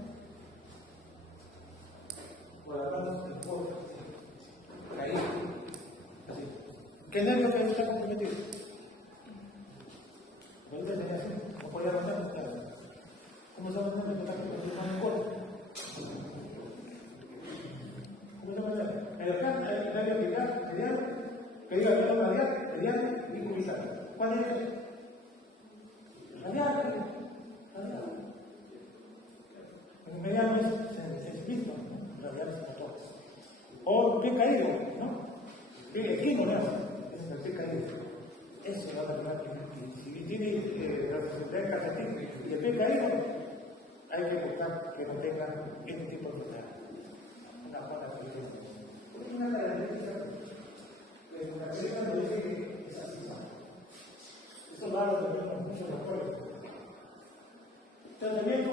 Por la mano se importa. Caído. ¿Qué nervio que está comprometido? ¿Dónde tenía así? ¿No podía avanzar? ¿Cómo se va a hacer el ataque? ¿No me importa? ¿Cómo se va a hacer? El nervio apical, mediano, que diga el nervio radial, mediano y cubital. ¿Cuál es el? Radial. El mediano es el mismo, radial es el torso. O pie caído, ¿no? Pie equino, ¿no? Es el pie caído. Eso va a dar si tiene calcetín y el pie caído, hay que buscar que no tenga este tipo de una buena calidad. Es una característica de una persona no dice que es así. Esto lo habla también mucho en los pueblos. Tratamiento,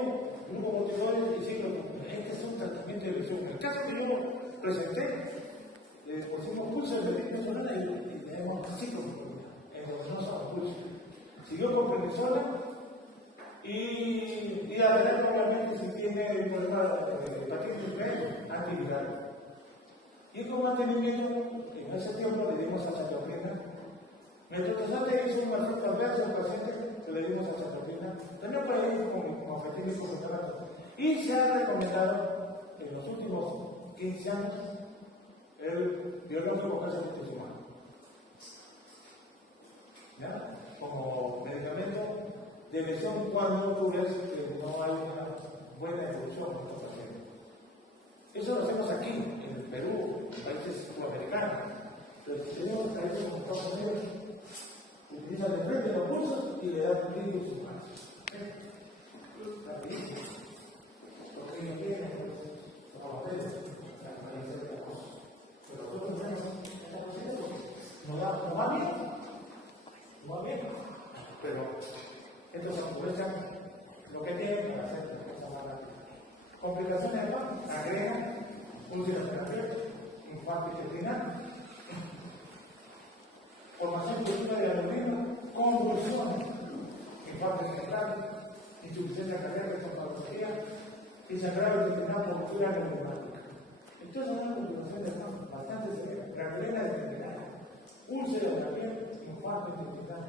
grupo motivadores y ciclo. Este es un tratamiento de visión. En el caso que yo lo presenté, le pusimos pulso de repetición sonora y tenemos ciclo. Endovenoso pulso. Siguió con prednisona y a ver probablemente si tiene el problema de hepatitis B antiviral. Y con mantenimiento, en ese tiempo le dimos acetopina. Metotrexate hizo un efecto adverso al paciente que le dimos acetopina. También por ahí con fetílicos y se ha recomendado en los últimos 15 años el biológico calcio-humano. ¿Ya? Como medicamento de lesión cuando tú ves que no hay una buena evolución en estos pacientes. Eso lo hacemos aquí, en el Perú, en países sudamericanos. Pero si tenemos países como Estados Unidos, utilizan de frente los pulsos y le dan líquidos humanos. Rapidísimo. Porque ellos quieren, como ustedes, para hacer la cosa. Pero nosotros estamos haciendo eso. No va bien. No va bien. Pero estos aprovechan lo que tienen para hacer las cosas más rápidas. Complicaciones de agregan ulceración, infarto intestinal, formación brusca de aneurisma, convulsiones, infarto central, insuficiencia cardíaca, estomatología y sangrado intestinal por ruptura neumática. Entonces son una complicación bastante severa, gangrena intestinal, úlcera de la piel, infarto intestinal.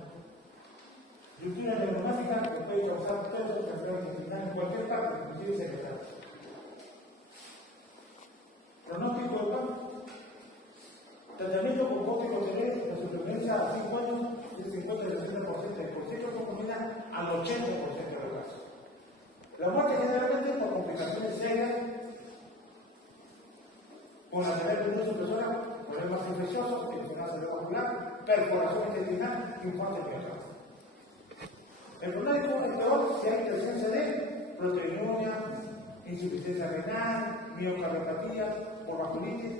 Ruptura neumática que puede causar todo el sangrado intestinal en cualquier parte, inclusive cerebral. Pronóstico del campo. Tratamiento con corticosteroides, la supervivencia a 5 años es 50 al 60%, y por cierto combina al 80% de los casos. La muerte generalmente por complicaciones serias, con la terapia de supresora, problemas infecciosos, infección cerebrovascular, perforación intestinal, infarto miocardio. El pronóstico es peor si hay presencia de proteinuria, insuficiencia renal, miocardiopatía o vasculitis,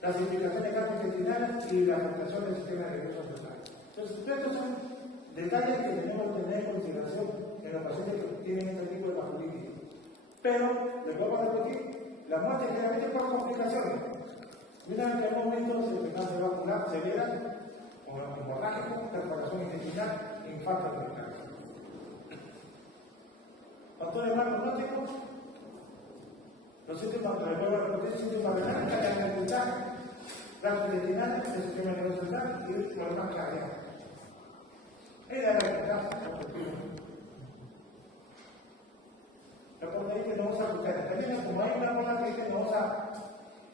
las implicaciones gastrointestinales y la afectación del sistema nervioso central. Entonces, estos son detalles que tenemos que tener en consideración en los pacientes que tienen este tipo de vasculitis. Pero, les vuelvo a repetir, la muerte generalmente por complicaciones. Mira en qué momento se dejan de vacunar severa, con hemorragia, perforación intestinal, infarto cerebral. Doctor hermano, no tengo los síntomas, les vuelvo a repetir, síntomas renales, caída mental, gastrointestinales, el sistema nervioso central y problemas cardíacos. Ella era la casa, recuerden que no usa cuchara. También, como hay una cosa que no usa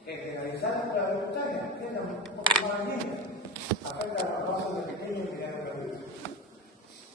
generalizada para la cuchara, que es un poco más niña, afecta a los vasos de pequeño y mediano.